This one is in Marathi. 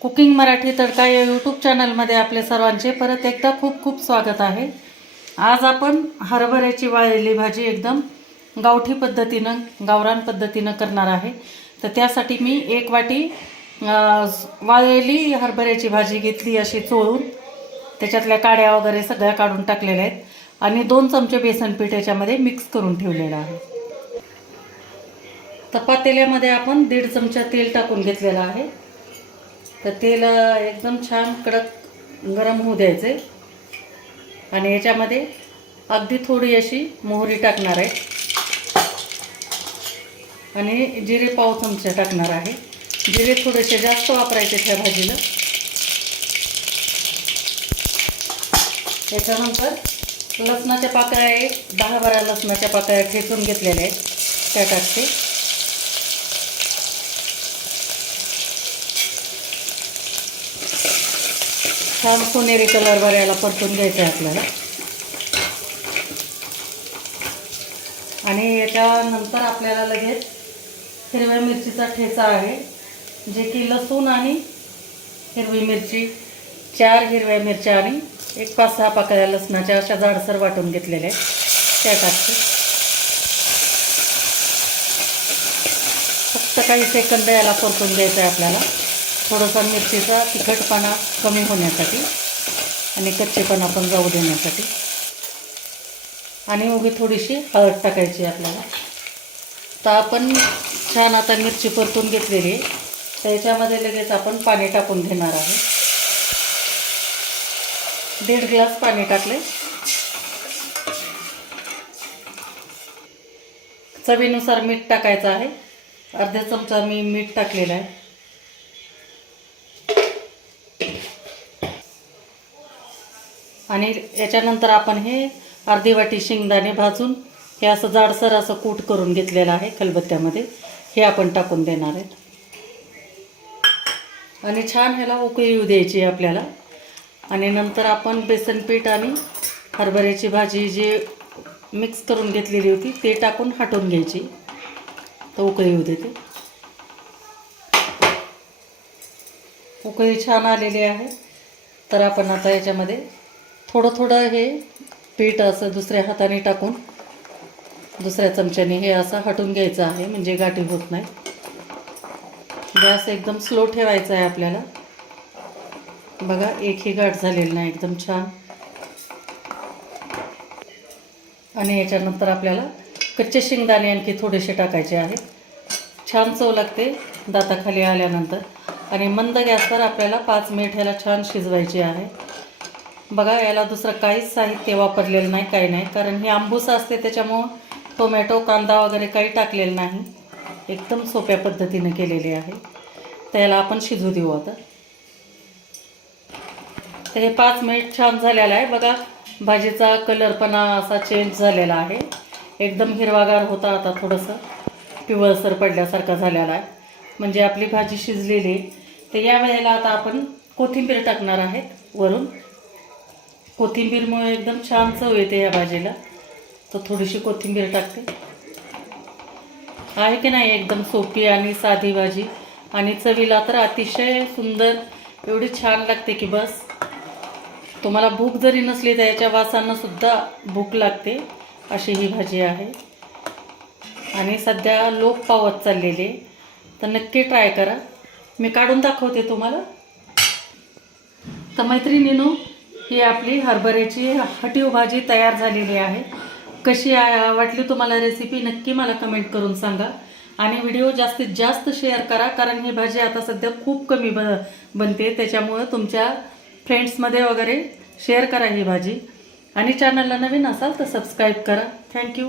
कुकिंग मराठी तडका या यूट्यूब चॅनलमध्ये आपले सर्वांचे परत एकदा खूप खूप स्वागत आहे. आज आपण हरभऱ्याची वाळलेली भाजी एकदम गावठी पद्धतीनं गावरान पद्धतीनं करणार आहे. तर त्यासाठी मी एक वाटी वाळलेली हरभऱ्याची भाजी घेतली अशी चोळून त्याच्यातल्या काड्या वगैरे सगळ्या काढून टाकलेल्या आहेत आणि दोन चमचे बेसन पीठ याच्यामध्ये मिक्स करून ठेवलेलं आहे. तपातेल्यामध्ये आपण दीड चमचा तेल टाकून घेतलेलं आहे. तर तेल एकदम छान कडक गरम होऊ द्यायचे आणि याच्यामध्ये अगदी थोडी अशी मोहरी टाकणार आहे. आणि जिरे पाव चमचे टाकणार आहे. जिरे थोडेसे जास्त वापरायचे त्या भाजीला. त्याच्यानंतर लसणाच्या पाकळ्या एक दहा बारा लसणाच्या पाकळ्या ठेचून घेतलेल्या आहेत. त्या टाकते. छान सोनेरी कलर याला परतून घ्यायचा आहे आपल्याला. आणि याच्यानंतर आपल्याला लगेच हिरव्या मिरचीचा ठेचा आहे जे की लसूण आणि हिरवी मिरची चार हिरव्या मिरच्या आणि एक पाच सहा पाकळ्या लसणाच्या अशा जाडसर वाटून घेतलेल्या आहेत. त्या टाकते. फक्त काही सेकंद याला परतून द्यायचं आहे आपल्याला. थोडासा मिरचीचा तिखटपणा कमी होण्यासाठी आणि कच्चेपणा पण जाऊ देण्यासाठी. आणि उगी थोडीशी हळद टाकायची आहे आपल्याला. तर आपण छान आता मिरची परतून घेतलेली आहे. तर याच्यामध्ये लगेच आपण पाणी टाकून घेणार आहे. दीड ग्लास पाणी टाकले. चवीनुसार मीठ टाकायचं आहे. अर्धा चमचा मी मीठ टाकलेलं आहे. आणि याच्यानंतर आपण हे अर्धी वाटी शेंगदाणे भाजून हे असं जाडसर असं कूट करून घेतलेलं आहे खलबत्त्यामध्ये. हे आपण टाकून देणार आहेत आणि छान ह्याला उकळी येऊ द्यायची आहे आपल्याला. आणि नंतर आपण बेसन पीठ आणि हरभऱ्याची भाजी जी मिक्स करून घेतलेली होती ते टाकून हटवून घ्यायची. तर उकळी येऊ देते. उकळी छान आलेली आहे. तर आपण आता याच्यामध्ये थोडं थोडं हे पीठ असं दुसऱ्या हाताने टाकून दुसऱ्या चमच्याने हे असं हटून घ्यायचं आहे म्हणजे गाठी होत नाही. गॅस एकदम स्लो ठेवायचा आहे आपल्याला. बघा एकही गाठ झालेली नाही एकदम छान. आणि याच्यानंतर आपल्याला कच्चे शेंगदाणे आणखी थोडेसे टाकायचे आहे. छान चव लागते दाताखाली आल्यानंतर. आणि मंद गॅसवर आपल्याला पाच मिनिट ह्याला छान शिजवायचे आहे. बघा याला दुसरं काहीच साहित्य वापरलेलं नाही काही नाही. कारण हे आंबूस असते त्याच्यामुळं टोमॅटो कांदा वगैरे काही टाकलेलं नाही. एकदम सोप्या पद्धतीने केलेले आहे. तर याला आपण शिजू देऊ आता. तर हे पाच मिनिट छान झालेलं आहे. बघा भाजीचा कलरपणा असा चेंज झालेला आहे. एकदम हिरवागार होता आता थोडंसं. पिवळसर पडल्यासारखा झालेला आहे. म्हणजे आपली भाजी शिजलेली आहे. तर या वेळेला आता आपण कोथिंबीर टाकणार आहेत वरून. कोथिंबीरमुळे एकदम छान चव येते या भाजीला. तर थोडीशी कोथिंबीर टाकते. आहे की नाही एकदम सोपी आणि साधी भाजी? आणि चवीला तर अतिशय सुंदर एवढी छान लागते की बस. तुम्हाला भूक जरी नसली तर याच्या वासांनासुद्धा भूक लागते. अशी ही भाजी आहे. आणि सध्या लोक पावत चाललेले तर नक्की ट्राय करा. मी काढून दाखवते तुम्हाला. तर मैत्रिणीनो ही आपली हरभऱ्याची हटीव भाजी तयार झालेली आहे. कशी वाटली तुम्हाला रेसिपी नक्की मला कमेंट करून सांगा. आणि व्हिडिओ जास्तीत जास्त शेअर करा कारण ही भाजी आता सध्या खूप कमी ब बनते. त्याच्यामुळं तुमच्या फ्रेंड्समध्ये वगैरे शेअर करा ही भाजी. आणि चॅनलला नवीन असाल तर सबस्क्राईब करा. थँक्यू